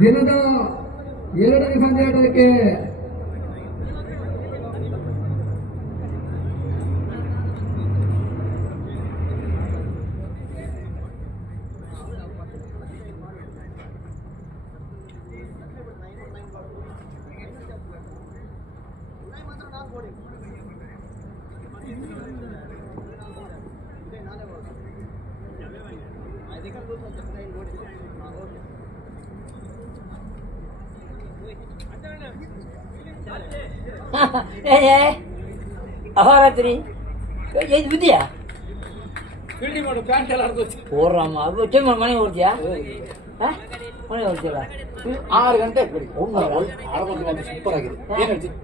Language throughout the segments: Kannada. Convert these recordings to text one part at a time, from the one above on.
ದಿನದ ಎರಡನೇ ಪಂದ್ಯಾಟಕ್ಕೆ ಅಹೋರಾತ್ರಿ ಬುದ್ಧಿಯಾ ಫೀಲ್ಡಿಂಗ್ ಮಾಡು ಪ್ಯಾಂಟ್ ಎಲ್ಲ ಓರಮ್ಮ ಅದು ಚೆನ್ನ ಮನೆ ಹೋಗ್ತೀಯಾ ಮನೆ ಹೋಗ್ತೀಯಲ್ಲ 6 ಗಂಟೆ ಸೂಪರ್ ಆಗಿದೆ ಏನ್ ಹೇಳ್ತೀವಿ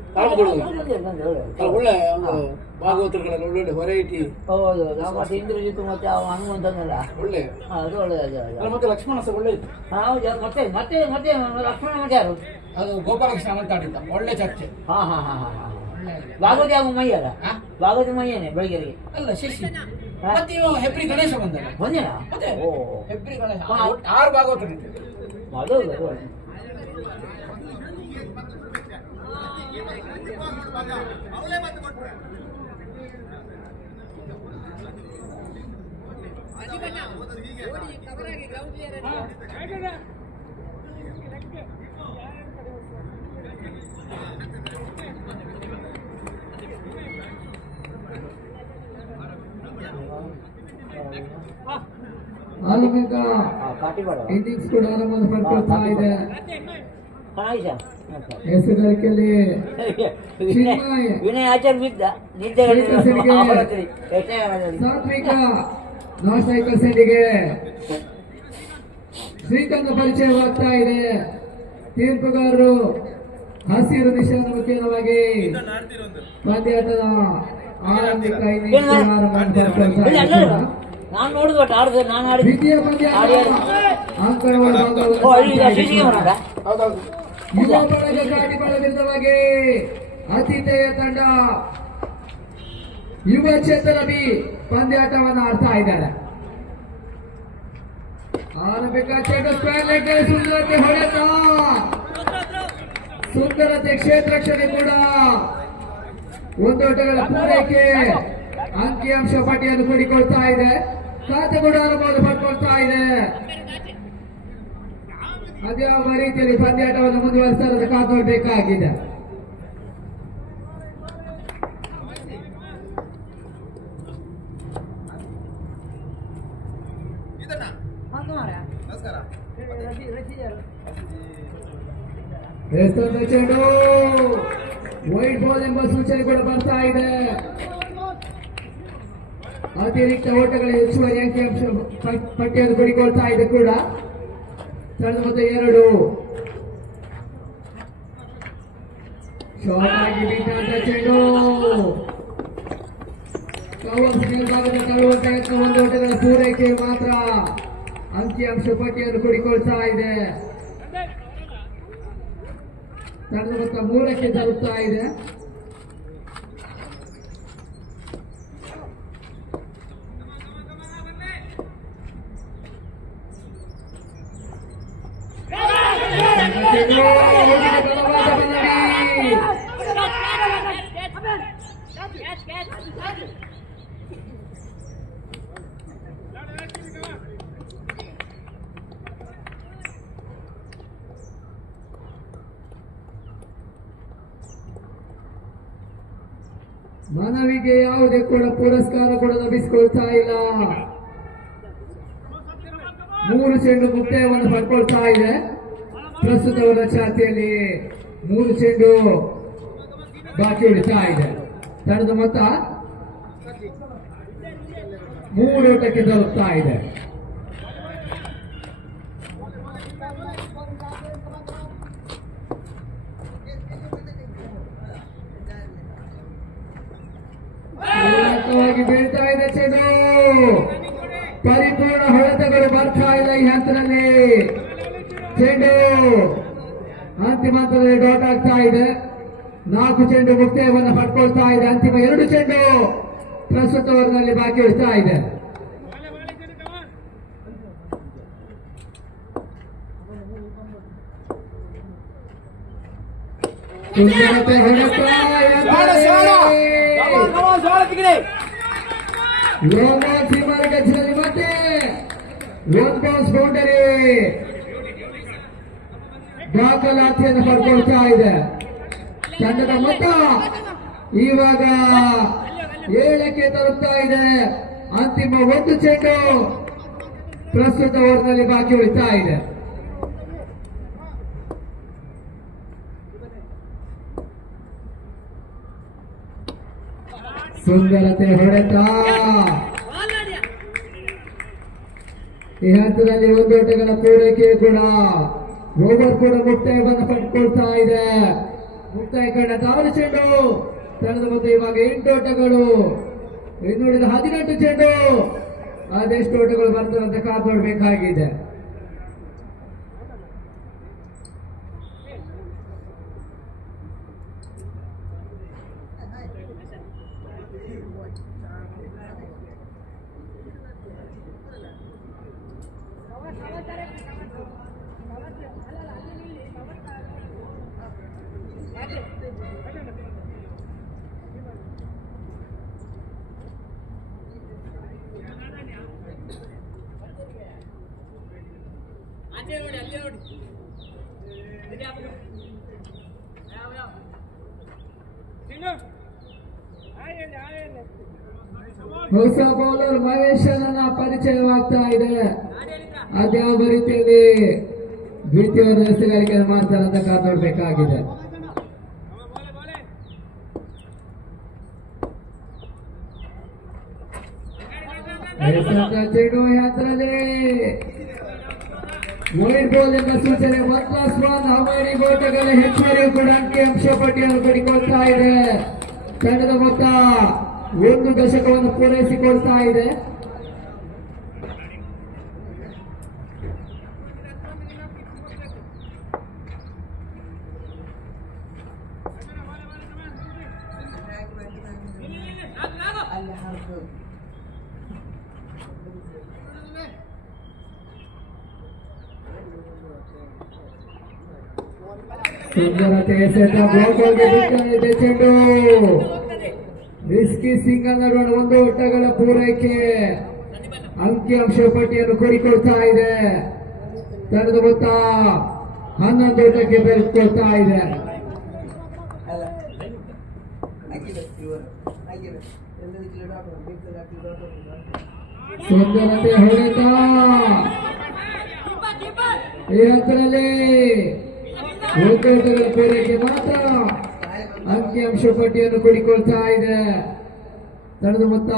ಒಳ್ಳೆ ಭಾಗವತರುಗಳೆಲ್ಲ ಒಳ್ಳೊಳ್ಳೆ ವೆರೈಟಿ. ಹೌದು ಮತ್ತೆ ಇಂದ್ರಜಿತ್ ಮತ್ತೆ ಅವ ಹನುಮಂತನಲ್ಲ ಒಳ್ಳೆ ಅದು ಒಳ್ಳೆಯದು. ಮತ್ತೆ ಲಕ್ಷ್ಮಣ ಸಹ ಒಳ್ಳೆ ಇತ್ತು. ಹೌದು ಮತ್ತೆ ಮತ್ತೆ ಮತ್ತೆ ಲಕ್ಷ್ಮಣ ಮತ್ತೆ ಯಾರು ಅದು ಗೋಪಾಲಕೃಷ್ಣ ಮಾತಾಡಿದ್ದ ಒಳ್ಳೆ ಚರ್ಚೆ. ಹಾ ಹಾ ಹಾ ಹಾ ಹಾ ಭಾಗವತಿ ಯಾವ ಮೈಯಲ್ಲ ಭಾಗವತಿ ಮೈಯೇನೆ ಬೆಳಗ್ಗೆ ಅಲ್ಲ ಶಶಿ ಮತ್ತೆ ಇವ ಹೆಬ್ರಿ ಗಣೇಶ ಬಂದಲ್ಲ ಬಂದೇನಾ ಹೆಬ್ರಿ ಗಣೇಶ 6 ಭಾಗವತರಿದ್ದೆ ಅದು ಆರಂಭಿಕ ಇನ್ನಿಂಗ್ಸ್ ಕೂಡ ಆರಂಭವನ್ನು ಪಡ್ಕೊಳ್ತಾ ಇದೆ. ಹೆಸರಿಕೆಯಲ್ಲಿ ವಿನಯ್ ಆಚಾರ್ಯ ಬಿದ್ದ ಸಾತ್ವಿಕ ನಾನ್ ಸ್ಟ್ರೈಕರ್ ಸೈಡಿಗೆ ಶ್ರೀಕಾಂತ್ ಪರಿಚಯವಾಗ್ತಾ ಇದೆ. ತೀರ್ಪುಗಾರರು ಹಸಿರು ನಿಶಾನ ಮುಖೇನವಾಗಿ ಪಂದ್ಯಾಟದ ಆರಂಭಿಕ ಇನ್ನಿಂಗ್ಸ್ ನಾನು ನೋಡಿದ ಆಡಿದೆ ನಾನು ಆಡಿದ ದ್ವಿತೀಯ ಪಂದ್ಯ ಯುವ ಬಳಗ ಗಾಡಿ ಬಳ ವಿರುದ್ಧವಾಗಿ ಆತಿಥೇಯ ತಂಡ ಯುವ ಚೇತನ ಬಿ ಪಂದ್ಯಾಟವನ್ನು ಆಡ್ತಾ ಇದ್ದಾರೆ. ಆರಂಭಿಕ ಚೆಂಡು ಸ್ಕ್ವೇರ್ ಲೆಗ್ ಸುಂದರತೆ ಹೊಡೆತ ಸುಂದರತೆ ಕ್ಷೇತ್ರಕ್ಷಣೆ ಕೂಡ ಒಂದೋಟಗಳ ಪೂರೈಕೆ ಅಂಕಿಅಂಶ ಪಟ್ಟಿಯನ್ನು ಕೂಡಿಕೊಳ್ತಾ ಇದೆ. ಖಾತೆ ಕೂಡ ಅನುಭವ ಪಡ್ಕೊಳ್ತಾ ಇದೆ. ಅದ್ಯಾವ ರೀತಿಯಲ್ಲಿ ಪಂದ್ಯಾಟವನ್ನು ಮುಂದುವರಿಸ್ತಾರೆ ಕಾದು ನೋಡಬೇಕಾಗಿದೆ. ಚೆಂಡು ವೈಟ್ ಬಾಲ್ ಎಂಬ ಸೂಚನೆ ಕೂಡ ಬರ್ತಾ ಇದೆ. ಅತಿರಿಕ್ತ ಓಟಗಳ ಹೆಚ್ಚುವರಿ ಅಂಕಿಅಂಶ ಪಟ್ಟಿಯನ್ನು ಕೂಡಿಕೊಳ್ತಾ ಇದೆ ಕೂಡ. ತಳೆದ ಮೊತ್ತ 2 ಶಾರ್ಟ್ ಆಗಿ ಬಿಟ್ಟಂತ ಚೆಂಡು ಕವರ್ಸ್ ಮೇಲ್ಭಾಗದ ತಳ್ಳುವಂತ ಒಂದು ಓಟಗಳ ಪೂರೈಕೆ ಮಾತ್ರ ಅಂಕಿಅಂಶ ಪಟ್ಟಿಯನ್ನು ಕೂಡಿಕೊಳ್ತಾ ಇದೆ. ತಳೆದ ಮೊತ್ತ 3ಕ್ಕೆ ತಲುಪ್ತಾ ಇದೆ. ಮನವಿಗೆ ಯಾವುದೇ ಕೂಡ ಪುರಸ್ಕಾರ ಕೂಡ ಲಭಿಸಿಕೊಳ್ತಾ ಇಲ್ಲ. 3 ಚೆಂಡು ಮುಕ್ತಾಯವನ್ನು ಪಡ್ಕೊಳ್ತಾ ಇದೆ. ಪ್ರಸ್ತುತ ಅವರ ಚಾತಿಯಲ್ಲಿ 3 ಚೆಂಡು ಬಾಕಿ ಉಳಿತಾ ಇದೆ. ತಂಡದ ಮೊತ್ತ 3 ಓಟಕ್ಕೆ ತಲುಪ್ತಾ ಇದೆ. ಬೀಳ್ತಾ ಇದೆ ಚೆಂಡು. ಪರಿಪೂರ್ಣ ಹೊಡೆತಗಳು ಬರ್ತಾ ಇಲ್ಲ ಈ ಹಂತದಲ್ಲಿ. ಚೆಂಡು ಅಂತಿಮ ಹಂತದಲ್ಲಿ ಡಾಟ್ ಆಗ್ತಾ ಇದೆ. 4 ಚೆಂಡು ಮುಕ್ತಾಯವನ್ನು ಪಡ್ಕೊಳ್ತಾ ಇದೆ. ಅಂತಿಮ 2 ಚೆಂಡು ಪ್ರಸ್ತುತ ಓವರ್ನಲ್ಲಿ ಬಾಕಿ ಉಳಿತಾ ಇದೆ. ಗಚ್ಚದಲ್ಲಿ ಮತ್ತೆ ಲೋನ್ ಬಾಕ್ಸ್ ಬೌಂಡರಿ ದಾಖಲಾತಿಯನ್ನು ಪಡ್ಕೊಳ್ತಾ ಇದೆ. ತಂಡದ ಮೊತ್ತ ಇವಾಗ 7ಕ್ಕೆ ತಲುಪ್ತಾ ಇದೆ. ಅಂತಿಮ 1 ಚೆಂಡು ಪ್ರಸ್ತುತ ಓವರ್ನಲ್ಲಿ ಬಾಕಿ ಉಳಿತಾ ಇದೆ. ಸುಂದರತೆ ಹೊಡೆತ. ಈ ಹಂತದಲ್ಲಿ 1 ಓಟಗಳ ಪೂರೈಕೆ ಕೂಡ ಓವರ್ ಕೂಡ ಮುಕ್ತಾಯವನ್ನು ಪಡ್ಕೊಳ್ತಾ ಇದೆ. ಮುಕ್ತಾಯ ಕಂಡ 6 ಚೆಂಡು ತಂಡದ ಮೊತ್ತ ಇವಾಗ 8 ಓಟಗಳು. ಇನ್ನುಳಿದ 18 ಚೆಂಡು. ಅದೆಷ್ಟು ಓಟಗಳು ಬರ್ತದೆ ಅಂತ ಕಾದು ನೋಡಬೇಕಾಗಿದೆ. ಹೊಸ ಬೌಲರ್ ಮಹೇಶನ ಪರಿಚಯವಾಗ್ತಾ ಇದೆ. ಅದ್ಯಾವ ರೀತಿಯಲ್ಲಿ ದ್ವಿತೀಯ ರಸಗಾರಿಕೆ ಮಾಡ್ತಾರೆ ಅಂತ ಕಾದು ನೋಡಬೇಕಾಗಿದೆ. ಚೆಂಡು ಯಾತ್ರಲ್ಲಿ ವೈಡ್ ಬಾಲ್ ಎಂಬ ಸೂಚನೆ. 1+1 ಹವಾಡಿ ಓಟಗಳ ಹೆಚ್ಚುವರಿಯೂ ಕೂಡ ಅಂಕಿಅಂಶ ಪಟ್ಟಿಯನ್ನು ಪಡಿಕೊಳ್ತಾ ಇದೆ. ತಂಡದ ಮೊತ್ತ 1 ದಶಕವನ್ನು ಪೂರೈಸಿಕೊಳ್ತಾ ಇದೆ. ಸುಂದರತೆ ಎಸೆತ ಗೋಲ್ಗೆ ಬಿಡ್ತಾ ಇದೆ ಚೆಂಡು. ರಿಸ್ಕಿ ಸಿಂಗಲ್ ನಡುವಣ 1 ಓಟಗಳ ಪೂರೈಕೆ ಅಂಕಿಅಂಶ ಪಟ್ಟಿಯನ್ನು ಕೂಡಿಕೊಳ್ತಾ ಇದೆ. ತಂಡದ ಮೊತ್ತ 11 ಓಟಕ್ಕೆ ಬೆಳೆಸ್ಕೊಳ್ತಾ ಇದೆ. ಸುಂದರತೆ ಹೊಡೆತ. ಈ ಹಂತದಲ್ಲಿ 1 ಓಟಗಳ ಪೂರೈಕೆ ಮಾತ್ರ ಅಂಕಿಅಂಶ ಪಟ್ಟಿಯನ್ನು ಕೂಡಿಕೊಳ್ತಾ ಇದೆ. ತಂಡದ ಮೊತ್ತ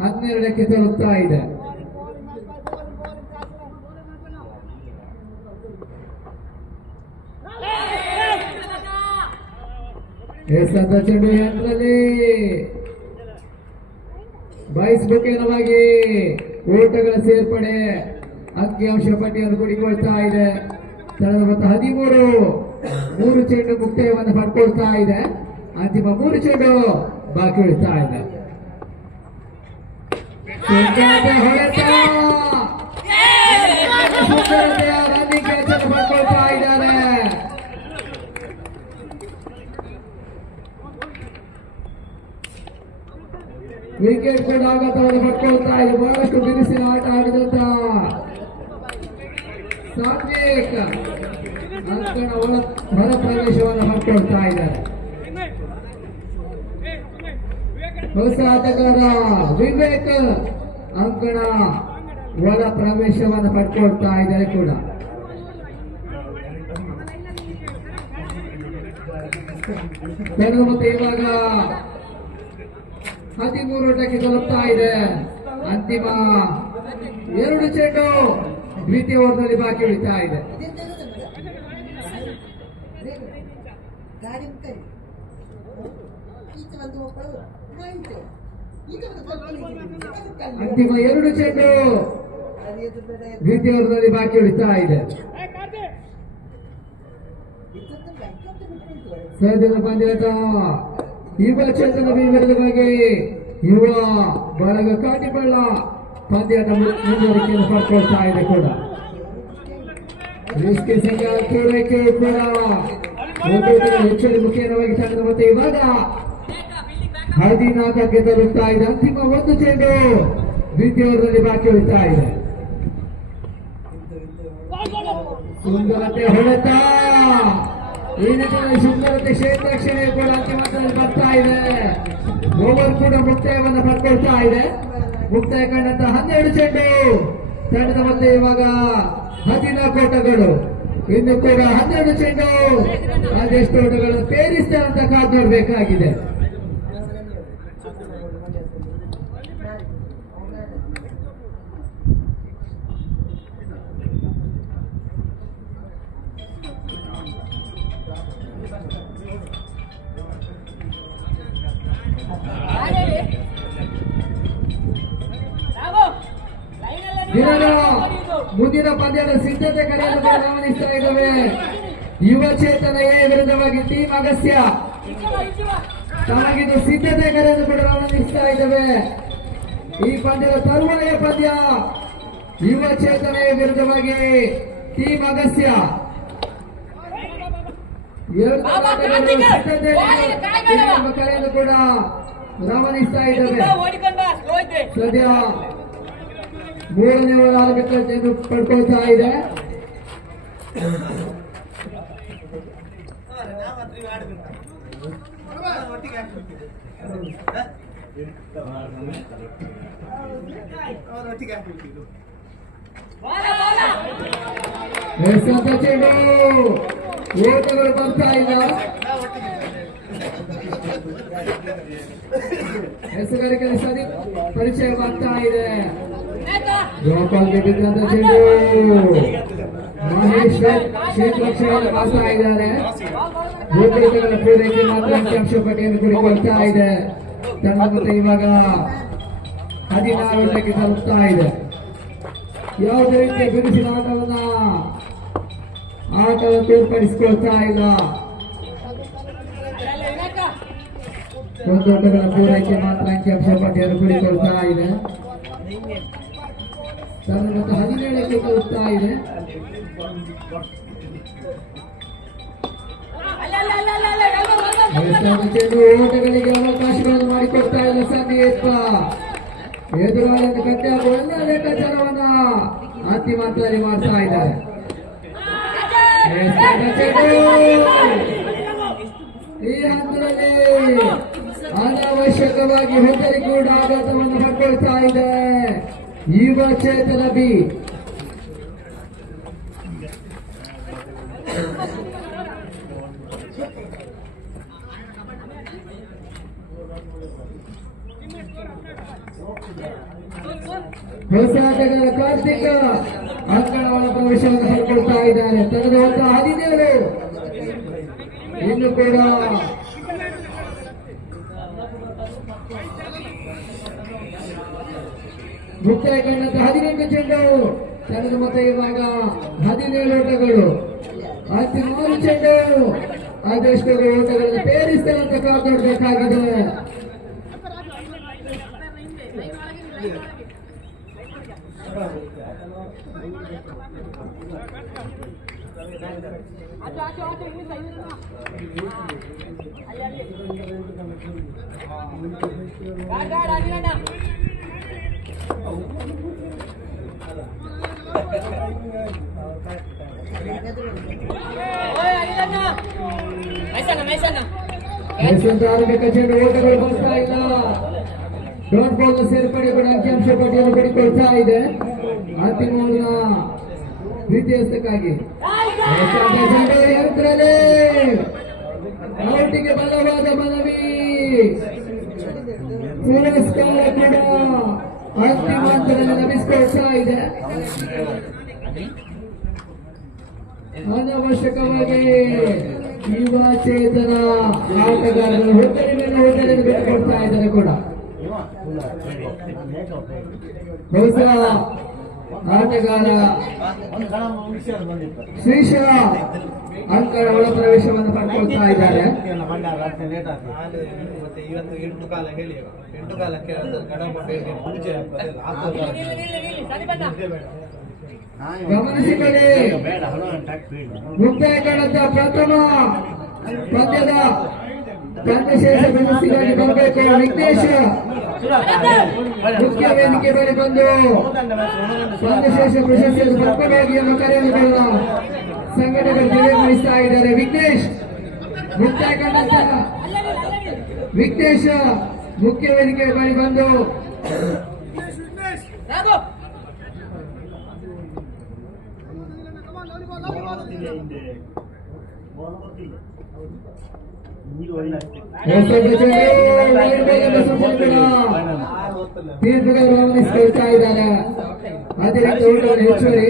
12ಕ್ಕೆ ತಲುಪ್ತಾ ಇದೆ. ಎಸೆತ ಚೆಂಡು ಯಂತ್ರದಲ್ಲಿ ಬಯಸ್ಬೇಕೇನವಾಗಿ ಓಟಗಳ ಸೇರ್ಪಡೆ ಅಂಕಿಅಂಶ ಪಟ್ಟಿಯನ್ನು ಕೂಡಿಕೊಳ್ತಾ ಇದೆ. ತಂಡದ ಮೊತ್ತ 13. 3 ಚೆಂಡು ಮುಕ್ತಾಯವನ್ನು ಪಡ್ಕೊಳ್ತಾ ಇದೆ. ಅಂತಿಮ 3 ಚೆಂಡು ಬಾಕಿ ಉಳಿತಾ ಇದೆ. ಹೊಡೆತ. ರನ್ನಿಂಗ್ ಕ್ಯಾಚ್ ಅನ್ನು ಪಡ್ಕೊಳ್ತಾ ಇದ್ದಾರೆ. ವಿಕೆಟ್ ಕೂಡ ಆಘಾತವನ್ನು ಪಡ್ಕೊಳ್ತಾ ಇದೆ. ಬಹಳಷ್ಟು ಬಿರುಸಿನ ಆಟ ಆಡಿದಂತ ಸಾತ್ವಿಕ್ ಅಂಕಣ ಹೊರ ಪ್ರವೇಶವನ್ನು ಪಡ್ಕೊಳ್ತಾ ಇದ್ದಾರೆ. ಹೊಸ ಆಟಗಾರ ವಿವೇಕ್ ಅಂಕಣ ಒಳ ಪ್ರವೇಶವನ್ನು ಪಡ್ಕೊಳ್ತಾ ಇದ್ದಾರೆ ಕೂಡ. ಮತ್ತೆ ಇವಾಗ 13 ಓಟಕ್ಕೆ ತಲುಪ್ತಾ ಇದೆ. ಅಂತಿಮ 2 ಚೆಂಡು ದ್ವಿತೀಯ ಓವರ್ನಲ್ಲಿ ಬಾಕಿ ಉಳಿತಾ ಇದೆ. ಅಂತಿಮ 2 ಚೆಂಡು ದ್ವಿತೀಯ ಓವರ್ನಲ್ಲಿ ಬಾಕಿ ಉಳಿತಾ ಇದೆ. ಸಹಜನ ಪಂದ್ಯಾಟ ಯುವ ಚೇತನ ವಿರುದ್ಧವಾಗಿ ಯುವ ಬಳಗ ಕಾಟಿಬಳ್ಳ ಪಂದ್ಯಾಟ ಮುಂದುವರಿಕೆಯನ್ನು ಪಡ್ಕೊಳ್ತಾ ಇದೆ ಕೂಡ. ರಿಸ್ಕಿ ಸಂಘ ಪೂರೈಕೆ ಕೂಡ ಹೆಚ್ಚು ಮುಖ್ಯವಾಗಿ ತಂಡದ ಮತ್ತೆ ಇವಾಗ 14ಕ್ಕೆ ತಲುಪ್ತಾ ಇದೆ. ಅಂತಿಮ 1 ಚೆಂಡು ದ್ವಿತೀಯ ಓವರ್ನಲ್ಲಿ ಬಾಕಿ ಉಳಿತಾ ಇದೆ. ಸುಂದರತೆ ಹೊಡೆತ ಈ ನಿಟ್ಟಿನಲ್ಲಿ ಸುಂದರತೆ ಕ್ಷೇತ್ರಕ್ಷಣೆ ಕೂಡ ಅಂತಿಮ ಹಂತದಲ್ಲಿ ಬರ್ತಾ ಇದೆ. ಓವರ್ ಕೂಡ ಮುಕ್ತಾಯವನ್ನು ಪಡ್ಕೊಳ್ತಾ ಇದೆ. ಮುಕ್ತಾಯ ಕಂಡಂತ 12 ಚೆಂಡು ತಂಡದ ಮತ್ತೆ ಇವಾಗ 14 ಓಟಗಳು. ಇನ್ನು ಕೂಡ 12 ಚೆಂಡು ಅದೆಷ್ಟು ಓಟಗಳನ್ನು ಪೇರಿಸ್ತಾರೆ ಅಂತ ಕಾದು ನೋಡಬೇಕಾಗಿದೆ. ಮುಂದಿನ ಪಂದ್ಯದ ಸಿದ್ಧತೆ ಕರೆಯನ್ನು ಗಮನಿಸ್ತಾ ಇದ್ದೇವೆ. ಯುವ ಚೇತನ ಎ ವಿರುದ್ಧವಾಗಿ ಟೀಮ್ ಅಗಸ್ತ್ಯ ತಮಗಿದು ಸಿದ್ಧತೆ ಕರೆಯನ್ನು ಕೂಡ ಗಮನಿಸ್ತಾ ಇದ್ದೇವೆ. ಈ ಪಂದ್ಯದ ತರುವಾಯ ಪಂದ್ಯ ಯುವ ಚೇತನ ಎ ವಿರುದ್ಧವಾಗಿ ಟೀಮ್ ಅಗಸ್ತ್ಯ. ಸಿದ್ಧತೆ ಕರೆಯನ್ನು ಕೂಡ ಗಮನಿಸ್ತಾ ಇದ್ದೇವೆ. ಸದ್ಯ 3ನೇ ಓವರ್ ಆರಂಭಿಕತೆಯನ್ನು ಪಡ್ಕೊಳ್ತಾ ಇದೆ. ಚೆಂಡು ಓಟಗಳು ಬರ್ತಾ ಇಲ್ಲ. ಹೆಸರುಗಾರಿಕೆ ಪರಿಚಯವಾಗ್ತಾ ಇದೆ. ಗೋಪಾಲ್ಗೆ ಬಿದ್ದಂತ ಚೆಂಡು ಮಹೇಶ್ ಕ್ಷೇತ್ರಕ್ಷಣೆಯನ್ನು ಮಾಡ್ತಾ ಇದ್ದಾರೆ. ಭೂಪೇಟಗಳ ಪೂರೈಕೆ ಮಾತ್ರ ಅಂಕಿಅಂಶ ಪಟ್ಟಿಯನ್ನು ಕುರಿಕೊಳ್ತಾ ಇದೆ. ತಂಡ ಮತ್ತೆ ಇವಾಗ 16 ಓಟಕ್ಕೆ ತಲುಪ್ತಾ ಇದೆ. ಯಾವುದೇ ರೀತಿಯ ಬಿರುಸಿನ ಆಟವನ್ನು ತೋರ್ಪಡಿಸಿಕೊಳ್ತಾ ಇಲ್ಲ. 1 ಓಟಗಳ ಪೂರೈಕೆ ಮಾತ್ರ ಅಂಕಿಅಂಶ ಪಟ್ಟಿಯನ್ನು ಕುರಿಕೊಳ್ತಾ ಇದೆ. ತಂಡ ಮತ್ತೆ 17ಕ್ಕೆ ತಲುಪ್ತಾ ಇದೆ. ಚೆಂಡು ಓಟಗಳಿಗೆ ಅವಕಾಶಗಳನ್ನು ಮಾಡಿಕೊಡ್ತಾ ಇಲ್ಲ ಸಂದೀಪ್. ಎದುರಾಳಿಯನ್ನು ಕಟ್ಟಿಹಾಕುವ ಒಳ್ಳೆಯ ಲೆಕ್ಕಾಚಾರವನ್ನ ಅಂತಿಮ ಹಂತದಲ್ಲಿ ಮಾಡ್ತಾ ಇದ್ದಾರೆ. ಈ ಹಂತದಲ್ಲಿ ಅನಾವಶ್ಯಕವಾಗಿ ಹೊತ್ತರಿ ಕೂಡ ಆಘಾತವನ್ನು ಪಡ್ಕೊಳ್ತಾ ಇದೆ ಯುವ ಚೇತನ ಬಿ. ಹೊಸ ಆಟಗಾರ ಕಾರ್ತಿಕ್ ಅಂಕಣ ಒಳ ಪ್ರವೇಶವನ್ನು ಪಡ್ಕೊಳ್ತಾ ಇದ್ದಾರೆ. ತಂಡದ ಹೊತ್ತ 17 ಇನ್ನು ಕೂಡ ಮುಕ್ತಾಯ ಕಂಡಂತ 18 ಚೆಂಡು ತಂಡದ ಮತ್ತೆ ಇವಾಗ 17 ಓಟಗಳು. ಅಂತಿಮ 6 ಚೆಂಡು ಅದೆಷ್ಟು ಓಟಗಳನ್ನು ಪೇರಿಸ್ತಾರೆ ಅಂತ ಕಾದು ನೋಡಬೇಕಾಗಿದೆ. ಯಶವಂತ ಆರಂಭಿಕ ಚೆಂಡು ಓಟಗಳು ಬರ್ತಾ ಇಲ್ಲ. ಡಾಟ್ ಬಾಲ್ ಸೇರ್ಪಡೆ ಕೂಡ ಅಂಕಿಅಂಶ ಪಟ್ಟಿಯನ್ನು ಪಡಿಕೊಳ್ತಾ ಇದೆ ಅಂತಿಮ ದ್ವಿತೀಯಸ್ಥಕ್ಕಾಗಿ. ಯಂತ್ರನೇ ಔಟಿಗೆ ಬಲವಾದ ಮನವಿ, ಪುರಸ್ಕಾರ ಕೂಡ ಅಂತಿಮ ಹಂತದಲ್ಲಿ ಲಭಿಸಿಕೊಳ್ತಾ ಇದೆ. ಅನವಶ್ಯಕವಾಗಿ ಯುವ ಚೇತನ ಆಟಗಾರರು ಹೋಟೆಲ್ ಮೇಲೆ ಹೋಟೆಲ್ ಬಿಟ್ಟುಕೊಡ್ತಾ ಇದ್ದಾರೆ ಕೂಡ. ಹೊಸ ಆಟಗಾರ ಶ್ರೀಶ ಅಂಕಣ ಒಳ ಪ್ರವೇಶವನ್ನು ಪಡ್ಕೊಳ್ತಾ ಇದ್ದಾರೆ. ಇವತ್ತು 8 ಕಾಲ ಹೇಳಿ 8 ಕಾಲಕ್ಕೆ ಪೂಜೆ ಗಮನಿಸಿಕೊಳ್ಳಿ. ಮುಕ್ತಾಯ ಕಣದ ಪ್ರಥಮ ಪಂದ್ಯದ ಪಂದ್ಯಶೇಷ ಪ್ರಶಸ್ತಿಗಾಗಿ ಬರಬೇಕು. ವಿಘ್ನೇಶ್ ಮುಖ್ಯ ವೇದಿಕೆ ಬಳಿ ಬಂದು ಪಂದ್ಯಶೇಷ ಪ್ರಶಸ್ತಿಯನ್ನು ಪಕ್ವವಾಗಿ ಎಂಬ ಕರೆಯನ್ನು ಸಂಘಟಕರು ತಿಳಿಗೊಳಿಸ್ತಾ ಇದ್ದಾರೆ. ವಿಘ್ನೇಶ್ ಮುಕ್ತಾಯ ಕಣದ ವಿಘ್ನೇಶ್ ಮುಖ್ಯ ವೇದಿಕೆ ಬಳಿ ಬಂದು ತೀರ್ಪುಗಳು ಗಮನಿಸಿಕೊಳ್ತಾ ಇದ್ದಾರೆ. ಅತಿರಿಕ್ತ ಓಟವನ್ನು ಹೆಚ್ಚುವರಿ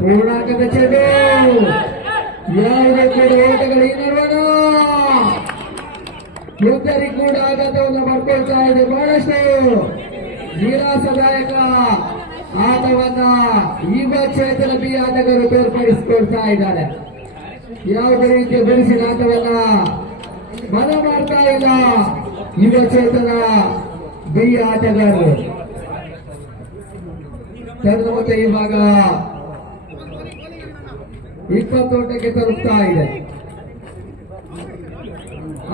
ಪೂರ್ಣಾಂಕದ ಚೆಂಡು ಯಾವುದೇ ಕೂಡ ಓಟಗಳು ಈ ನಡುವಣ ಯುದ್ಧರಿ ಕೂಡ ಆಘಾತವನ್ನು ಮಾಡ್ಕೊಳ್ತಾ ಇದೆ. ಬಹಳಷ್ಟು ನಿರಾಸದಾಯಕ ಆಟವನ್ನ ಯುವ ಚೇತನ ಬಿ ಆಟಗಾರರು ಬೇರ್ಪಡಿಸಿಕೊಳ್ತಾ ಇದ್ದಾರೆ. ಯಾವುದೇ ರೀತಿಯ ಬಿರುಸಿನ ಆಟವನ್ನ ಬಲ ಮಾಡ್ತಾ ಇಲ್ಲ ಯುವ ಚೇತನ ಬಿ ಆಟಗಾರರು. ತಂಡ ಮತ್ತೆ ಇವಾಗ 20 ಓಟಕ್ಕೆ ತಲುಪ್ತಾ ಇದೆ.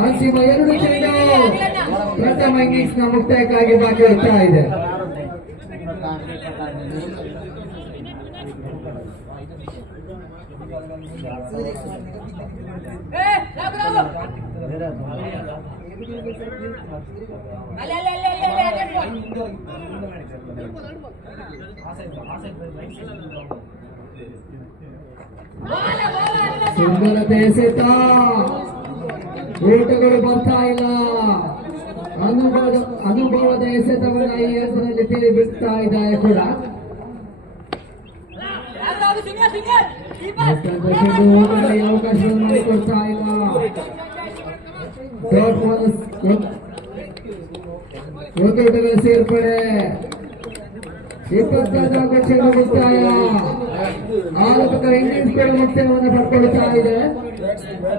ಅಂತಿಮ 2 ಚೆಂಡು ಪ್ರಥಮ ಇನ್ನಿಂಗ್ಸ್ ನ ಮುಕ್ತಾಯಕ್ಕಾಗಿ ಬಾಕಿ ಇರ್ತಾ ಇದೆ. ಸುಂದರತೆ ಎಸೆತ ಓಟಗಳು ಬರ್ತಾ ಇಲ್ಲ. ಅನುಭವದ ಎಸೆತವನ್ನ ಈ ಹಂತದಲ್ಲಿ ತಿಳಿ ಬಿಡ್ತಾ ಇದ್ದಾರೆ ಕೂಡ. ಅವಕಾಶವನ್ನು ಮಾಡಿಕೊಡ್ತಾ ಇಲ್ಲ. ಓಟಗಳ ಸೇರ್ಪಡೆ 24 ಚೆಂಡು ಮುಕ್ತಾಯ. ಆರೋಪಕರ ಇನ್ನಿಂಗ್ಸ್ ಕೂಡ ಮುಕ್ತಾಯವನ್ನು ಪಡ್ಕೊಳ್ತಾ ಇದೆ.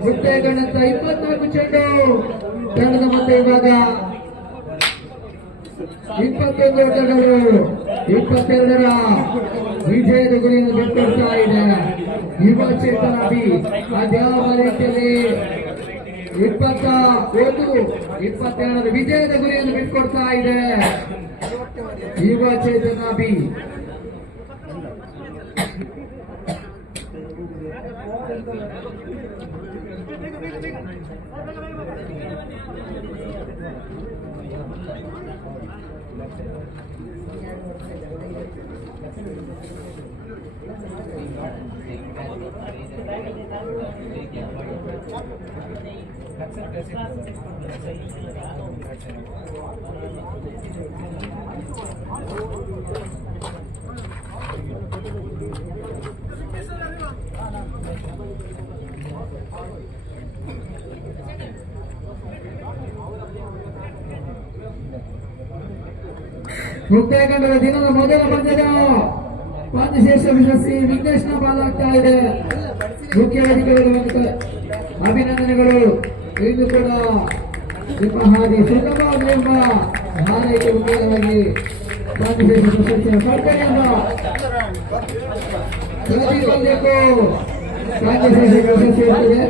ಮುಕ್ತಾಯ ಕಂಡಂತ 24 ಚೆಂಡು ತಂಡದ ಮತ್ತೆ ಇವಾಗ 21 ಓಟಗಳು 22ರ ವಿಜಯದ ಗುರಿಯನ್ನು ಬಿಟ್ಕೊಡ್ತಾ ಇದೆ ಯುವ ಚೇತನ ಬಿ. ಅದ್ಯಾವ ರೀತಿಯಲ್ಲಿ 21-22ರ ವಿಜಯದ ಗುರಿಯನ್ನು ಬಿಟ್ಕೊಡ್ತಾ ಇದೆ ಯುವ ಚೇತನ ಬಿ. ಮುಕ್ತಾಯ ಕಂಡರ ದಿನದ ಮೊದಲ ಪಂದ್ಯದ ಪಂದ್ಯಶೇಷ ಪ್ರಶಸ್ತಿ ವಿಘ್ನೇಶ್ನ ಪಾಲಾಗ್ತಾ ಇದೆ. ಮುಖ್ಯ ವೇದಿಕೆಗಳು ಅಭಿನಂದನೆಗಳು. ಇಂದು ಕೂಡ ನಿಮ್ಮ ಹಾದಿ ಸುಗಮವೆಂಬ ಹಾರೈಕೆ ಮುಖ್ಯವಾಗಿ ಪಂದ್ಯಶೇಷ ಪ್ರಶಸ್ತಿಯ ಪಡ್ಕಡೆಯಿಂದ ಪ್ರತಿ ಪಂದ್ಯಕ್ಕೂ ಪಂದ್ಯಶೇಷ ಪ್ರಶಸ್ತಿ ಇರ್ತದೆ.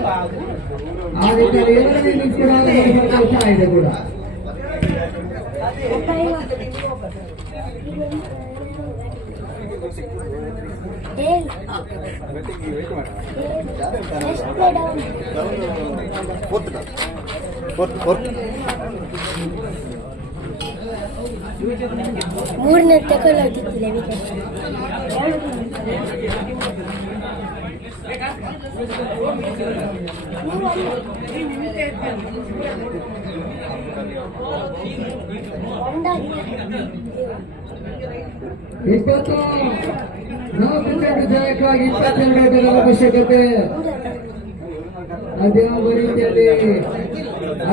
ಆ ನಿಟ್ಟಿನಲ್ಲಿ 2ನೇ ಇನ್ನಿಂಗ್ಸ್ ಕೂಡ ಪಡ್ಕೊಳ್ತಾ ಇದೆ ಕೂಡ. Fourth ಮೂರನೇ ತಗೊಳ್ಳೋದಿತ್ತಿಲ್ಲ ವಿಕೆಟ್. ಇಪ್ಪತ್ತು ನಾಲ್ಕು ಚೆಂಡು ಜಯಕ್ಕಾಗಿ 22 ಓಟಗಳ ಅವಶ್ಯಕತೆ. ಅದ್ಯಾವ ರೀತಿಯಲ್ಲಿ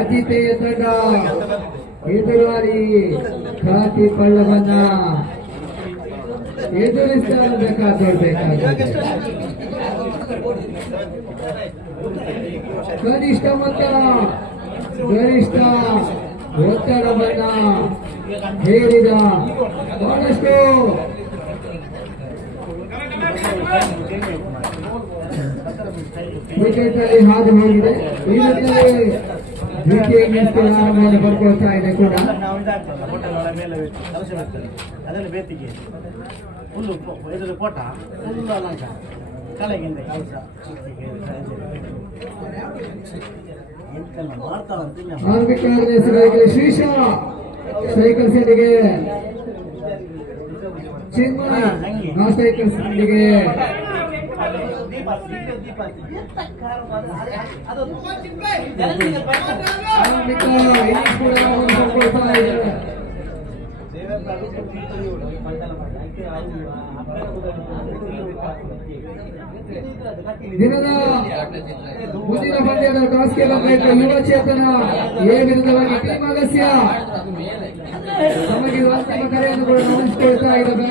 ಅಜಿತೇಯ ತಂಡ ಎದುರಾಳಿ ಖಾತಿ ಪಳ್ಳವನ್ನ ಎದುರಿಸಬೇಕಾಗುತ್ತೆ. ಕನಿಷ್ಠ ಮೊತ್ತ ಗರಿಷ್ಠ ಒತ್ತಡವನ್ನ ಹೇರಿದ ಬಹಳಷ್ಟು ವಿಕೆಟ್ ಅಲ್ಲಿ ಹಾದು ಹೋಗಿದೆ. ಈಗಾಗಲೇ ದ್ವಿತೀಯ ಇನ್ನಿಂಗ್ಸ್ ಆರಂಭವನ್ನು ಬರ್ಕೊಳ್ತಾ ಇದೆ ಕೂಡ. ಅದನ್ನು ಬೇತಿಗೆ ಫುಲ್ಲು ಇದರ ಕೋಟ ಫುಲ್ಲು ಅಲಂಕ ಕಲೆಗಿಂದ ಕೆಲಸ ಮಾಡ್ತಾರಂತಿಲ್ಲ. ಆರ್ಬಿಟ್ರಾದ ಹೆಸರಾಗಿ ಶ್ರೀಶ ಸೈಕಲ್ ಸೆಟ್ಗೆ ಚಿನ್ಮಯ ಆ ಸೈಕಲ್ ಸೆಟ್ಗೆ ದಿನದ ಮುಂದಿನ ಪಂದ್ಯದ ಟಾಸ್ಗೆ ಬಂದಾಯ್ತು. ಯುವ ಚೇತನ ಎ ವಿರುದ್ಧವಾಗಿ ಟೀಮ್ ಅಗಸ್ಯ ನಮಗೆ ಅಂತಿಮ ಕರೆಯನ್ನು ಕೂಡ ಗಮನಿಸಿಕೊಳ್ತಾ ಇದ್ದಾರೆ.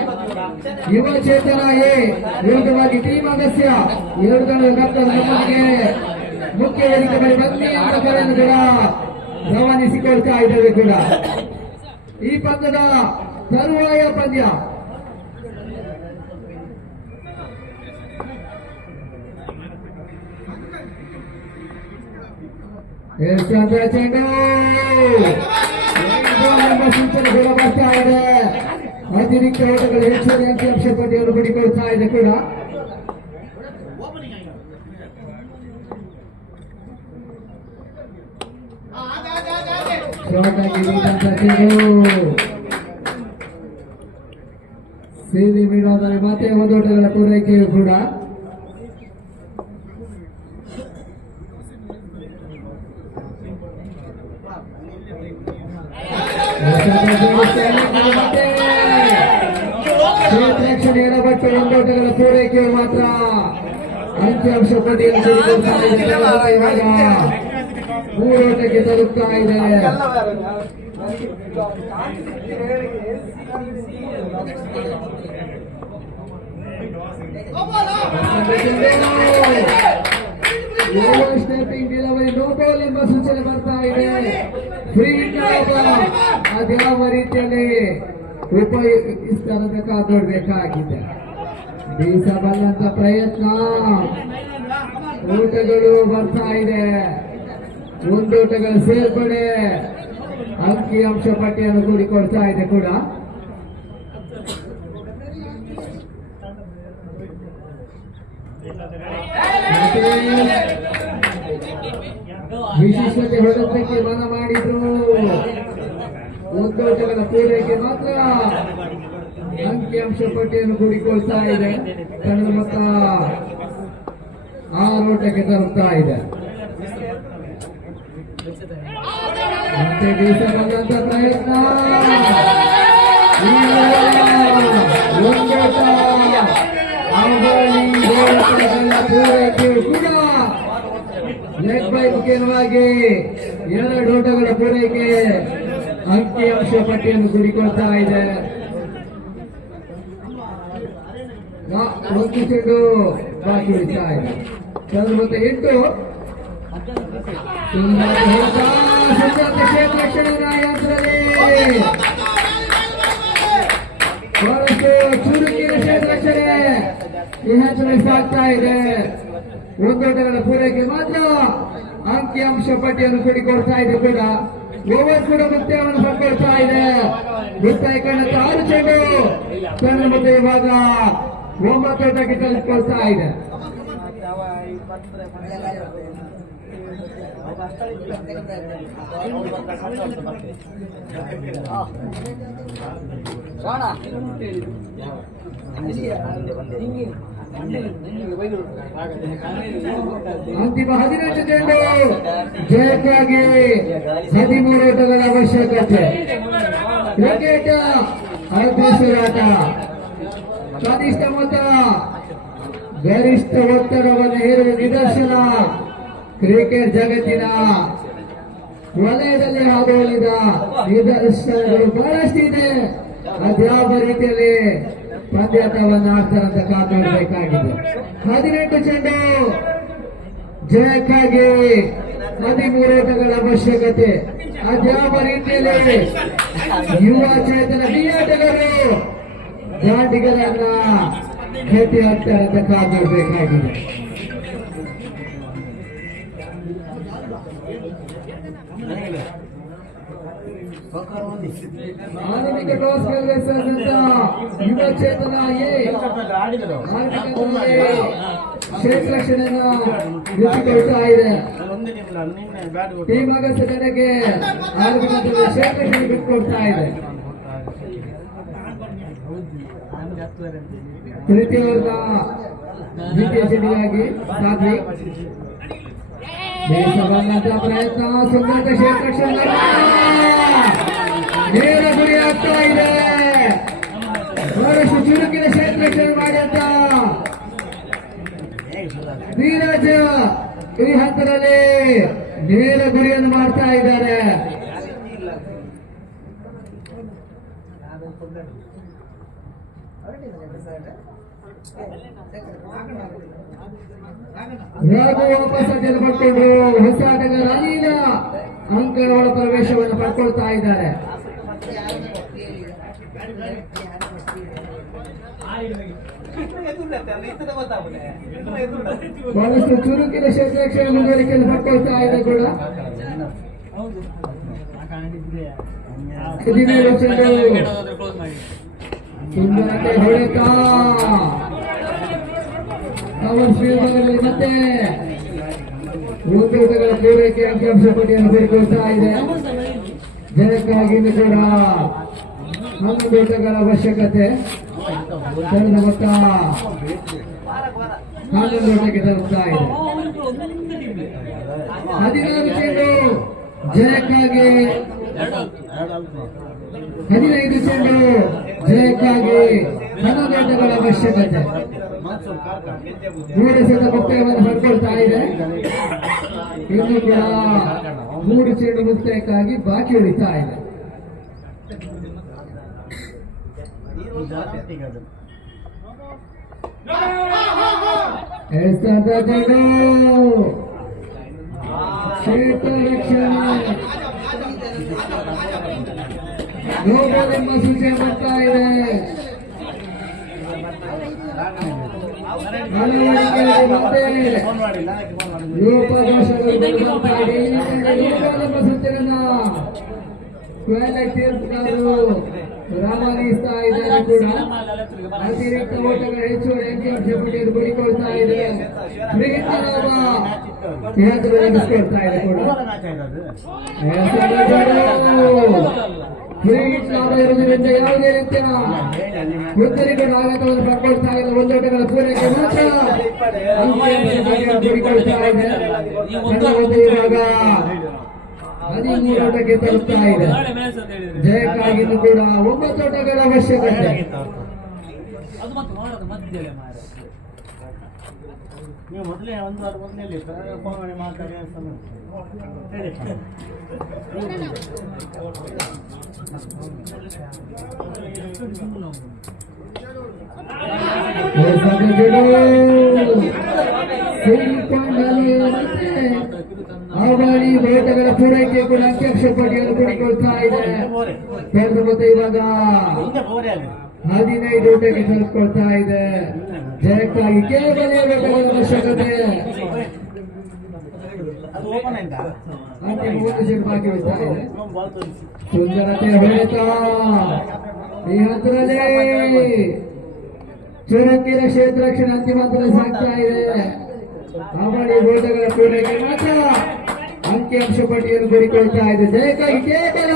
ಯುವ ಚೇತನ ಎ ವಿರುದ್ಧವಾಗಿ ಟೀಮ್ ಅಗಸ್ಯ ಎರಡು ತಂಡದ ಕರ್ತರು ನಮಗೆ ಮುಖ್ಯ ವೇದಿಕೆ ಬಳಿ ಬನ್ನಿ ಅಂತ ಕರೆಯನ್ನು ಕೂಡ ರವಾನಿಸಿಕೊಳ್ತಾ ಇದ್ದೇವೆ ಕೂಡ. ಈ ಪಂದ್ಯದ ತರುವಾಯ ಪಂದ್ಯ ಚೆಂಡು ಎಂಬ ಸೂಚನೆ ಕೂಡ ಬರ್ತಾ ಇದೆ. ಅತಿರಿಕ್ತ ಓಟಗಳು ಹೆಚ್ಚುವರಿ ಅಂಕಿಅಂಶ ಪಟ್ಟಿಯನ್ನು ಪಡಿಕೊಳ್ತಾ ಇದೆ ಕೂಡ. ಶಾರ್ಟ್ ಆಗಿ ನೀಡಿದಂತ ಚೆಂಡು ಸೇರಿ ಮೀಡಾದರೆ ಮತ್ತೆ ಒಂದು ಓಟಗಳ ಪೂರೈಕೆಯು ಕೂಡ. ಕ್ಷೇತ್ರ ಎಡಬಟ್ಟು ಒಂದು ಓಟಗಳ ಪೂರೈಕೆಯು ಮಾತ್ರ ಅಂಕಿಅಂಶ ಪಟ್ಟಿಯಲ್ಲಿ ಇವಾಗ 3 ಓಟಕ್ಕೆ ತಲುಪ್ತಾ ಇದೆ. ಸ್ಟೆಪಿಂಗ್ ಡಿಲವರಿ ನೋ ಬಾಲ್ ಎಂಬ ಸೂಚನೆ ಬರ್ತಾ ಇದೆ. ಫ್ರೀ ಅದ್ಯಾವ ರೀತಿಯಲ್ಲಿ ಉಪಯೋಗಿಸಬೇಕಾಗಿದೆ. ಬೀಸಬಲ್ಲಂತ ಪ್ರಯತ್ನ, ಓಟಗಳು ಬರ್ತಾ ಇದೆ. ಒಂದು ಓಟಗಳ ಸೇರ್ಪಡೆ ಅಂಕಿಅಂಶ ಪಟ್ಟಿಯನ್ನು ಕೂಡಿಕೊಳ್ತಾ ಇದೆ ಕೂಡ. ವಿಶಿಷ್ಟತೆ ಹೊಡೆತಕ್ಕೆ ಮನ ಮಾಡಿದ್ರು. ಒಂದು ಓಟಗಳ ಪೂರೈಕೆ ಮಾತ್ರ ಅಂಕಿಅಂಶ ಪಟ್ಟಿಯನ್ನು ಕೂಡಿಕೊಳ್ತಾ ಇದೆ. ತಂಡದ ಮೊತ್ತ 6 ಓಟಕ್ಕೆ ತರುತ್ತಾ ಇದೆ. ಮತ್ತೆ ಬೀಸಬಲ್ಲಂತ ಪ್ರಯತ್ನ, ಒಂದೋಟ ಪೂರೈಕೆಯು ಕೂಡ ಲೆಗ್ ಬೈ ಮುಖ್ಯವಾಗಿ 2 ಓಟಗಳ ಪೂರೈಕೆ ಅಂಕಿಅಂಶ ಪಟ್ಟಿಯನ್ನು ಕೂಡಿಕೊಳ್ತಾ ಇದೆ. ಒಂದು ಚೆಂಡು ಬಾಕಿ ಉಳಿತಾ ಇದೆ. ಮತ್ತೆ 8 ಕ್ಷೇತ್ರ ರಕ್ಷಣಾ ಯಂತ್ರದಲ್ಲಿ ಬಹಳಷ್ಟು ಚುರುಕಿನ ಕ್ಷೇತ್ರ ರಕ್ಷಣೆ ಈ ಹಂತದಲ್ಲಿ ಸಾಗ್ತಾ ಇದೆ. ಒಂದು ಓಟಗಳ ಪೂರೈಕೆ ಮಾತ್ರ ಅಂಕಿಅಂಶ ಪಟ್ಟಿಯನ್ನು ಕೂಡಿಕೊಳ್ತಾ ಇದೆ ಕೂಡ. ಓವರ್ ಕೂಡ ಮುಕ್ತಾಯವನ್ನು ಪಡ್ಕೊಳ್ತಾ ಇದೆ. ಮುಕ್ತಾಯ ಕಂಡ 6 ಚೆಂಡು ತಂಡ ಮತ್ತೆ ಇವಾಗ 9 ಓಟಕ್ಕೆ ತಲುಪಿಕೊಳ್ತಾ ಇದೆ. ಅಂತಿಮ 18 ಚೆಂಡು ಜಯಕ್ಕಾಗಿ 13 ಓಟಗಳ ಅವಶ್ಯಕತೆ. ಕ್ರಿಕೆಟ್ ಅದ್ಭುತ ಕನಿಷ್ಠ ಮೊತ್ತ ಗರಿಷ್ಠ ಒತ್ತಡವನ್ನು ಹೇರುವ ನಿದರ್ಶನ ಕ್ರಿಕೆಟ್ ಜಗತ್ತಿನ ವಲಯದಲ್ಲಿ ಹಾದುಹೋಗಿದ ನಿದರ್ಶನಗಳು ಬಹಳಷ್ಟಿದೆ. ಅದ್ಯಾವ ರೀತಿಯಲ್ಲಿ ಪಂದ್ಯಾಟವನ್ನು ಆಡ್ತಾರಂತ ಕಾಪಾಡಬೇಕಾಗಿದೆ. 18 ಚೆಂಡು ಜಯಕ್ಕಾಗಿ 13 ಓಟಗಳ ಅವಶ್ಯಕತೆ. ಅದ್ಯಾವ ರೀತಿಯಲ್ಲಿ ಯುವ ಚೇತನ ಆಟಗಾರರು ದಾಂಡಿಗರನ್ನ ಭೇಟಿ ಆಗ್ತಾರಂತ ಕಾಪಾಡಬೇಕಾಗಿದೆ. ಆಧುನಿಕ ಟಾಸ್ ಗೆಲ್ಲಿಸಿದಂತ ಯುವ ಚೇತನ ಕ್ಷೇತ್ರ ರಕ್ಷಣೆಯನ್ನ ರೂಪಿಸಿಕೊಳ್ತಾ ಇದೆ. ಟೀಮ್ ಆಗಸ್ಟ್ ಜನಕ್ಕೆ ಕ್ಷೇತ್ರ ರಕ್ಷಣೆ ಬಿಟ್ಟುಕೊಡ್ತಾ ಇದೆ. ತೃತೀಯ ವರ್ಗ ದ್ವಿತೀಯ ಸಿಡಿಯಾಗಿ ಸಾಧ್ವಿ ದೇಶವಂತ ಪ್ರಯತ್ನ ಸುಂದರ ಕ್ಷೇತ್ರ ರಕ್ಷಣೆ ನೇರ ಗುರಿ ಆಗ್ತಾ ಇದೆ. ಬಹಳಷ್ಟು ಚುರುಕಿನ ಕ್ಷೇತ್ರ ರಕ್ಷಣೆ ಮಾಡಿದಂತ ಧೀರಜ್ ಈ ಹಂತದಲ್ಲಿ ನೇರ ಗುರಿಯನ್ನು ಮಾಡ್ತಾ ಇದ್ದಾರೆ. ರಾಘು ವಾಪಸ್ ಅಡ್ಡಿಯನ್ನು ಪಡ್ಕೊಂಡ್ರು. ಹೊಸ ಆಟಗಾರ ಅನಿಲ ಅಂಕಗಳ ಒಳ ಪ್ರವೇಶವನ್ನು ಪಡ್ಕೊಳ್ತಾ ಇದ್ದಾರೆ. ಬಹಳಷ್ಟು ಚುರುಕಿನ ಕ್ಷೇತ್ರ ರಕ್ಷಣೆ ಮುಂದುವರಿಕೆಯನ್ನು ಪಡ್ಕೊಳ್ತಾ ಇದೆ ಕೂಡ. 17 ಚೆಂಡು ಸುಂದರತೆ ಹೊಡೆತ ಭಾಗದಲ್ಲಿ ಮತ್ತೆ ಓಟಗಳ ಪೂರೈಕೆ ಅಂಕಿಅಂಶ ಪಟ್ಟಿಯನ್ನು ಬೇಡಿಕೊಳ್ತಾ ಇದೆ. ಜನಕ್ಕಾಗಿ ಕೂಡ 11 ಓಟಗಳ ಅವಶ್ಯಕತೆ. ತಂಡದ ಮೊತ್ತ 11 ಓಟಕ್ಕೆ ತಲುಪ್ತಾ ಇದೆ. 16 ಚೆಂಡು ಜಯಕ್ಕಾಗಿ 15 ಚೆಂಡು ಜಯಕ್ಕಾಗಿ 11 ಓಟಗಳ ಅವಶ್ಯಕತೆ. 3 ಸೆಟ್ ಮುಕ್ತಾಯವನ್ನು ಪಡ್ಕೊಳ್ತಾ ಇದೆ. ಇನ್ನು ಕೂಡ 3 ಚೆಂಡು ಮುಕ್ತಾಯಕ್ಕಾಗಿ ಬಾಕಿ ಉಳಿತಾ ಇದೆ. ಎಷ್ಟಂತ ಚೆಂಡು ಕ್ಷೇತ್ರ ರಕ್ಷಣೆ ಗ್ಲೋಬಲ್ ಎಂಬ ಸೂಚನೆ ಬರ್ತಾ ಇದೆ. ಲೋಪದೋಷಗಳು ಬರ್ತಾ ಇದೆ. ಎಂಬ ಸೂಚನೆಯನ್ನ ತೀರ್ಪುಗಾರರು ರವಾನಿಸ್ತಾ ಇದ್ದಾರೆ ಕೂಡ. ಅತಿರಿಕ್ತ ಓಟಗಳ ಹೆಚ್ಚುವರಿ ಅಂಕಿಅಂಶ ಪಟ್ಟಿಯನ್ನು ಬಳಿಕೊಳ್ತಾ ಇದೆ. ನಡೆಸ್ಕೊಳ್ತಾ ಇದೆ ಕೂಡ. ಫ್ರೀಹಿಟ್ ಲಾಭ ಇರುವುದರಿಂದ ಯಾವುದೇ ರೀತಿಯ ಉತ್ತರಿಗಳು ಆಘಾತವನ್ನು ಪಡ್ಕೊಳ್ತಾ ಇಲ್ಲ. 1 ಓಟಗಳ ಪೂರೈಕೆ ಮಾತ್ರ ಬಳಿಕೊಳ್ತಾ ಇದೆ. ಇವಾಗ 13 ಓಟಕ್ಕೆ ತಲುಪ್ತಾ ಇದೆ. ಜಯಕ್ಕಾಗಿಯೂ ಕೂಡ 9 ಓಟಗಳ ಅವಶ್ಯಕತೆ. ನೀವು ಮೊದಲೇ ಒಂದು ವಾರ ಮೊದಲೇ ಫೋನ್ ಮಾಡಿ ಮಾತಾಡಿ ಹೇಳಿ. ಅವಳಿ ಓಟಗಳ ಪೂರೈಕೆ ಕೂಡ ಅಂಕಿಅಂಶ ಪಟ್ಟಿಯನ್ನು ಪಡೆದುಕೊಳ್ತಾ ಇದೆ. ಮತ್ತೆ ಇವಾಗ 15 ಓಟಕ್ಕೆ ತಲುಪಿಕೊಳ್ತಾ ಇದೆ. ಜಯಕ್ಕಾಗಿ ಕೇವಲ 2 ಓಟಗಳ ಅವಶ್ಯಕತೆ. ಅಂತಿಮ 1 ಸೆಟ್ ಬಾಕಿ ಉಳಿತಾ ಇದೆ. ಸುಂದರತೆ ಹೊಡೆತ ಈ ಹಂತದಲ್ಲಿ ಚುರುಕಿನ ಕ್ಷೇತ್ರ ರಕ್ಷಣೆ ಅಂತಿಮ ಹಂತದಲ್ಲಿ ಸಾಗ್ತಾ ಇದೆ. ಅವಳಿ ಓಟಗಳ ಪೂರೈಕೆ ಮಾತ್ರ ಅಂಕಿಅಂಶ ಪಟ್ಟಿಯನ್ನು ಗುರಿಕೊಳ್ತಾ ಇದೆ. ಜಯಕ್ಕಾಗಿ ಕೇವಲ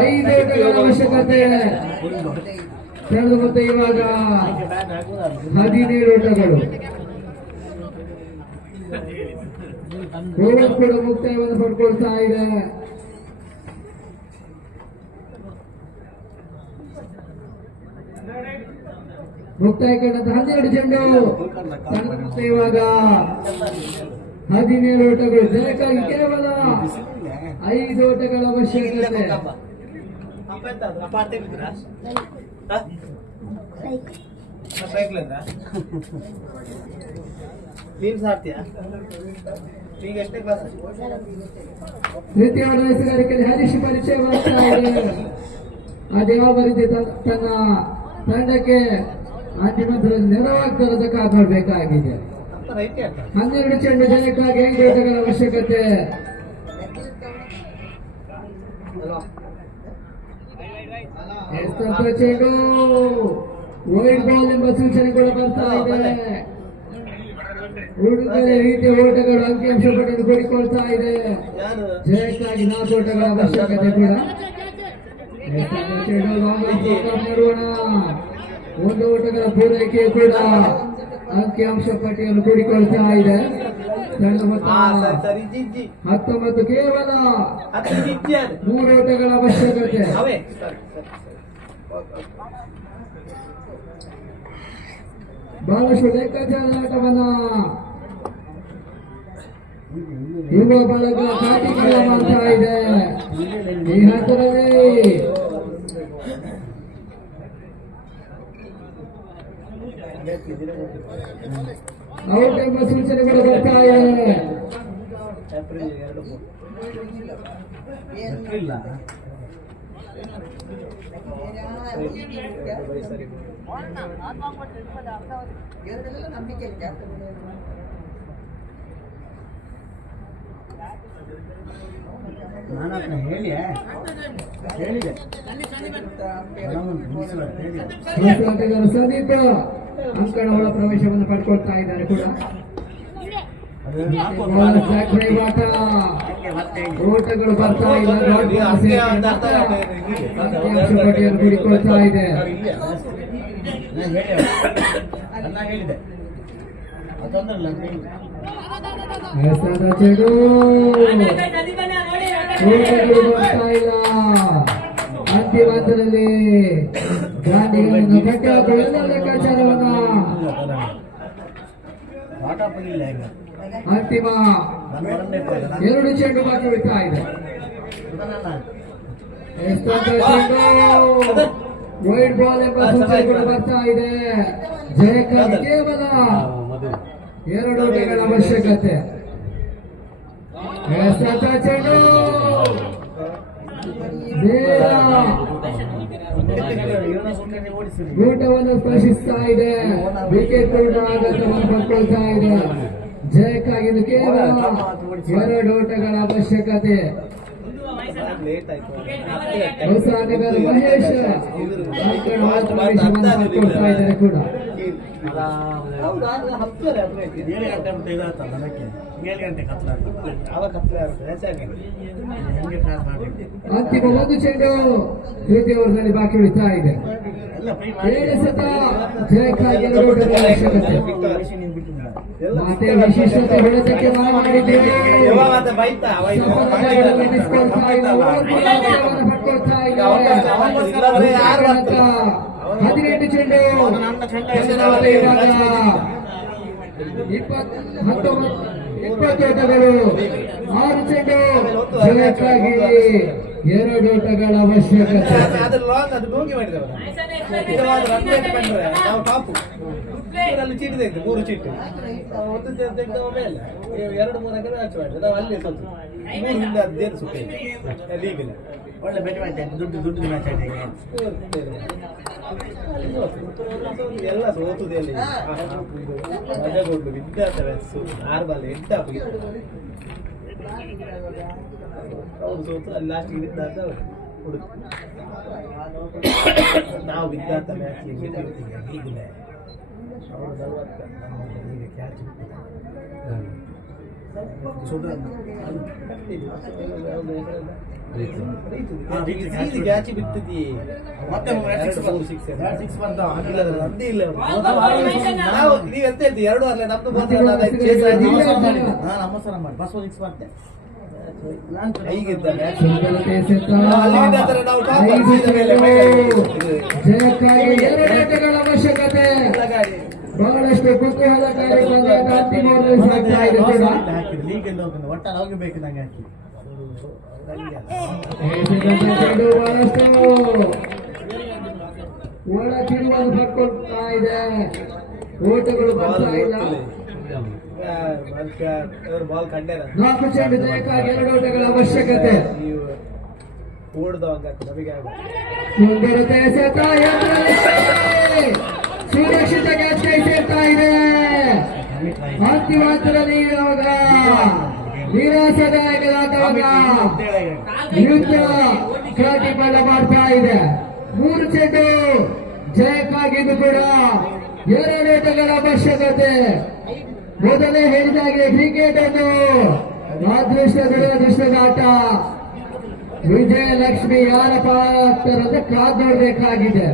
5 ಓಟಗಳ ಅವಶ್ಯಕತೆ. ಸೆಳೆದು ಮತ್ತೆ ಇವಾಗ 17 ಓಟಗಳು. ಓವರ್ ಕೂಡ ಮುಕ್ತಾಯವನ್ನು ಪಡ್ಕೊಳ್ತಾ ಇದೆ. ಮುಕ್ತಾಯ ಕಂಡಂತ 12 ಚೆಂಡು. ಮತ್ತೆ ಇವಾಗ 17 ಓಟಗಳು. ಜಯಕ್ಕಾಗಿ ಕೇವಲ 5 ಓಟಗಳ ಅವಶ್ಯಕತೆ. ಈಗ ಎಷ್ಟೇ ಕ್ಲಾಸ್? ತೃತೀಯ ವಯಸ್ಸುಗಾರಿಕೆಯಲ್ಲಿ ಹರೀಶ್ ಪರಿಚಯ ಮಾಡ್ತಾ ಇದೆ. ಅದು ಯಾವ ರೀತಿ ತನ್ನ ತಂಡಕ್ಕೆ ಅಂತಿಮದಲ್ಲಿ ನೆರವಾಗ್ತರದ ಕಾಪಾಡಬೇಕಾಗಿದೆ. 12 ಚೆಂಡು. ಜಯಕ್ಕಾಗಿ 5 ಓಟಗಳ ಅವಶ್ಯಕತೆ. ಚೆಂಡು ವೈಡ್ ಬಾಲ್ ಎಂಬ ಸೂಚನೆ ಕೂಡ ಬರ್ತಾ ಇದೆ. ಹುಡುಗರ ರೀತಿಯ ಓಟಗಳು ಅಂಕಿಅಂಶ ಪಟ್ಟಿಯನ್ನು ಕೂಡಿಕೊಳ್ತಾ ಇದೆ. ಜಯಕ್ಕಾಗಿ 4 ಓಟಗಳ ಅವಶ್ಯಕತೆ ಕೂಡ. ಚೆಂಡು ನೋಡೋಣ. 1 ಓಟಗಳ ಪೂರೈಕೆ ಕೂಡ ಅಂಕಿಅಂಶ ಪಟ್ಟಿಯನ್ನು ಕೂಡಿಕೊಳ್ತಾ ಇದೆ. 19 ಕೇವಲ 3 ಓಟಗಳ ಅವಶ್ಯಕತೆ. ಬಹಳಷ್ಟು ಲೆಕ್ಕಾಚಾರದ ಆಟವನ್ನ ಯುವ ಬಳಗ ಕಾಟಿಗಳ ಮಾಡ್ತಾ ಇದೆ. ಈ ಹಂತದಲ್ಲಿ ಔಟ್ ಎಂಬ ಸೂಚನೆ ಕೂಡ ಬರ್ತಾ ಇದೆ. ನಾನು ಅದನ್ನ ಹೇಳಿದೆ ಸಂದೀಪ್ ಅಂಕಣ ಒಳ ಪ್ರವೇಶವನ್ನು ಪಡ್ಕೊಳ್ತಾ ಇದ್ದಾರೆ ಕೂಡ. ಓಟಗಳು ಬರ್ತಾ ಇಲ್ಲ. ಅಂಕಿಅಂಶ ಪಟ್ಟಿಯನ್ನು ಕೂಡಿಕೊಳ್ತಾ ಇದೆ. ಹೇಳಿದೆ ಅದೊಂದಲ್ಲ ಚೆಂಡು. ಓಟಗಳು ಬರ್ತಾ ಇಲ್ಲ. ಅಂತಿಮ ಹಂತದಲ್ಲಿ ಗಾಂಧಿಗಳನ್ನು ಕಟ್ಟಾಕು ಎಲ್ಲ ಲೆಕ್ಕಾಚಾರವನ್ನ ಅಂತಿಮ 2 ಚೆಂಡು ಬಾಕಿ ಉಳಿತಾ ಇದೆ. ವೈಡ್ ಬಾಲ್ ಎಂಬ ಸೂಚನೆ ಕೂಡ ಬರ್ತಾ ಇದೆ. ಜಯಕ್ಕಾಗಿ ಕೇವಲ 2 ಓಟಗಳ ಅವಶ್ಯಕತೆ. ಚೆಂಡು ಊಟವನ್ನು ಸ್ಪರ್ಶಿಸ್ತಾ ಇದೆ. ವಿಕೆಟ್ ಕೂಡ ಆಘಾತವನ್ನು ಪಡ್ಕೊಳ್ತಾ ಇದೆ. ಜಯಕ್ಕಾಗಿ ಕೇವಲ 2 ಓಟಗಳ ಅವಶ್ಯಕತೆ. ಹೊಸ ಆಟಗಾರ ಮಹೇಶ್ ಅಂಕಣ ಪ್ರವೇಶವನ್ನು ಪಡ್ಕೊಳ್ತಾ ಇದ್ದಾರೆ ಕೂಡ. ಅಂತಿಮ 1 ಚೆಂಡು ತೃತೀಯ ಓವರ್ನಲ್ಲಿ ಬಾಕಿ ಉಳಿತಾ ಇದೆ. 7 ಸತ ಜಯಕ್ಕಾಗಿ 2 ಓಟಗಳ ಅವಶ್ಯಕತೆ. ಮತ್ತೆ ವಿಶಿಷ್ಟತೆ ಹೊಡೆತಕ್ಕೆ ಮಾಡಿದ್ದೇವೆ. ಪಡ್ಕೊಳ್ತಾ ಇದ್ದಾರೆ. 18 ಚೆಂಡು. 20 ಓಟಗಳು. 6 ಚೆಂಡು. ಜಯಕ್ಕಾಗಿ 2 ಓಟಗಳ ಅವಶ್ಯಕತೆ. ಚೀಟಿ ತೆಗೆದು 3 ಚೀಟಿ ಒಂದು ತೆಗೆದ ಮೇಲೆ 2-3 ಮ್ಯಾಚ್ ಮಾಡಿದ್ರೆ ನಾವು ಅಲ್ಲಿ ಸೋತು 3 ಹಿಂದೆ ಅದೇನು ಸುತ್ತೆ ಲೀಗಲ್ಲಿ ಒಳ್ಳೆ ಬೆಟ್ ಮ್ಯಾಚ್ ಆಯ್ತು. ದುಡ್ಡು ಮ್ಯಾಚ್ ಆಯ್ತು. ಎಲ್ಲ ಸೋತುದೇ ಅಲ್ಲಿ ಮಜಾಗೊಡ್ಲು ವಿದ್ಯಾರ್ಥಿ 6 ಬಾಲ್ 8 ಹಾಕಿದ್ರು ಅವ್ರು ಸೋತು ಅಲ್ಲಿ ಲಾಸ್ಟ್ ಇದ್ದಾಗ ಹುಡುಗ ನಾವು ವಿದ್ಯಾರ್ಥಿ ಮ್ಯಾಚ್ ಈಗಲೇ ಅವರು 40 ಈಗ ಕ್ಯಾಚ್ ಕ್ಯಾಚ್ ಬಿತ್ತಿದ್ದಿ ಮತ್ತೆ ಸಿಕ್ಸ್ ಬರ್ತಾವ ನಂದೇ ಇಲ್ಲ ನಾವು ನೀವ್ ಎಂತ ಹೇಳ್ತೀವಿ 2 ಅರ್ಲೆ ನಮ್ದು ಬಂದ್ರೆ ನಮ್ಮ ಸಲ ಮಾಡಿ ಬಸ್ ಸಿಕ್ಸ್ ಬರ್ತೆ ಹೀಗಿದ್ದ ಸುಂದರತೆ ಸೆತ್ತ. ಅಲ್ಲಿಂದ ಅಂದ್ರೆ ನಾವು ಟಾಪ್ ಐದು ಮಾಡಿದ ಮೇಲೆ ಜಯಕ್ಕಾಗಿ 2 ಆಟಗಳ ಅವಶ್ಯಕತೆ. ಬಹಳಷ್ಟು ಕುತೂಹಲಕಾರಿ ಪಂದ್ಯಾಟ ಅಂತಿಮ ಓವರ್ನಲ್ಲಿ ಸಾಗ್ತಾ ಇದೆ ಕೂಡ. ಲೀಗ್ ಎಲ್ಲ ಹೋಗ್ತದೆ ಒಟ್ಟಲ್ಲಿ ಹೋಗಬೇಕು ನಂಗೆ ಹಾಕಿ ಚೆಂಡು ಬಹಳಷ್ಟು ಒಳ ತಿರುವನ್ನು ಪಡ್ಕೊಳ್ತಾ ಇದೆ. ಓಟಗಳು ಬರ್ತಾ ಇಲ್ಲ. ಬಾಲ್ ಕಂಡೇರ 4 ಚೆಂಡು ಜಯಕ್ಕಾಗಿ 2 ಓಟಗಳ ಅವಶ್ಯಕತೆ. ನೀವು ಓಡ್ದವಂಗ ನಮಗೆ ಸುಂದರತೆ ಸೆತ ಎದುರಲ್ಲಿ ಸುರಕ್ಷಿತ ಕ್ಯಾಚ್ ಕೈ ಸೇರ್ತಾ ಇದೆ. ಅಂತಿಮ ಹಂತದಲ್ಲಿ ಇರುವಾಗ ನಿರಾಶಾದಾಯಕವಾದಾಗ ಯುದ್ಧ ಪ್ರತಿಫಲ ಮಾಡ್ತಾ ಇದೆ. 3 ಚೆಂಡು ಜಯಕ್ಕಾಗಿದ್ದು ಕೂಡ 2 ಓಟಗಳ ಅವಶ್ಯಕತೆ. ಮೊದಲೇ ಹೇಳಿದಾಗೆ ಕ್ರಿಕೆಟ್ ಅನ್ನು ಅದೃಷ್ಟ ದುರದೃಷ್ಟದ ಆಟ. ವಿಜಯಲಕ್ಷ್ಮಿ ಯಾರ ಪಾತ್ರರಂತ ಕಾದ್ ನೋಡ್ಬೇಕಾಗಿದೆ.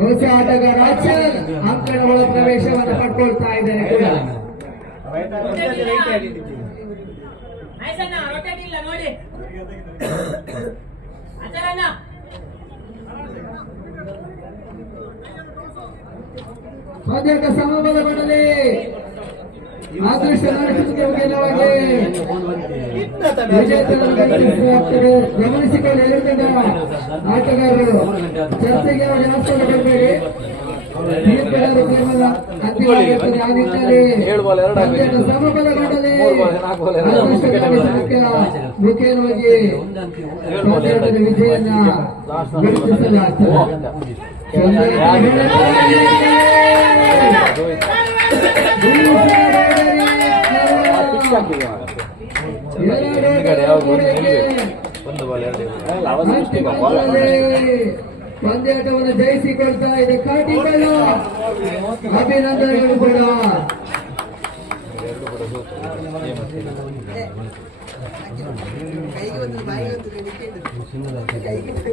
ಹೊಸ ಆಟಗಾರ ಅಚಲ್ ಅಂಕಣ ಒಳ ಪ್ರವೇಶವನ್ನು ಪಡ್ಕೊಳ್ತಾ ಇದ್ದಾರೆ ಕೂಡ. ಪಂದ್ಯಾಟ ಸಮಬಲಗೊಂಡಲ್ಲಿ ಅದೃಷ್ಟ ನಡೆಸುತ್ತಿರುವ ಗೆಲುವಾಗಿ ಗಮನಿಸಿಕೊಂಡು ಹೇಳಿದ ಆಟಗಾರರು ಚರ್ಚೆಗೆ ಅವಕಾಶ ಕೊಡಬೇಡಿ. ತೀರ್ಪುಗಾರರು ತೀರ್ಮಾನ ಅಂತಿಮವಾಗಿರುತ್ತದೆ. ಆ ನಿಟ್ಟಿನಲ್ಲಿ ಪಂದ್ಯಾಟ ಸಮಬಲಗೊಂಡಲ್ಲಿ ಅದೃಷ್ಟ ಮುಖೇನವಾಗಿ ಪಂದ್ಯಾಟದ ವಿಜಯನ್ನ ಗುರುತಿಸಲಾಗ್ತದೆ. ಪಂದ್ಯಾಟವನ್ನು ಜಯಿಸಿಕೊಳ್ತಾ ಇದೆ ಕಾಟಿಂಗಲ್ಲ. ಅಭಿನಂದನೆಗಳು ಕೂಡ.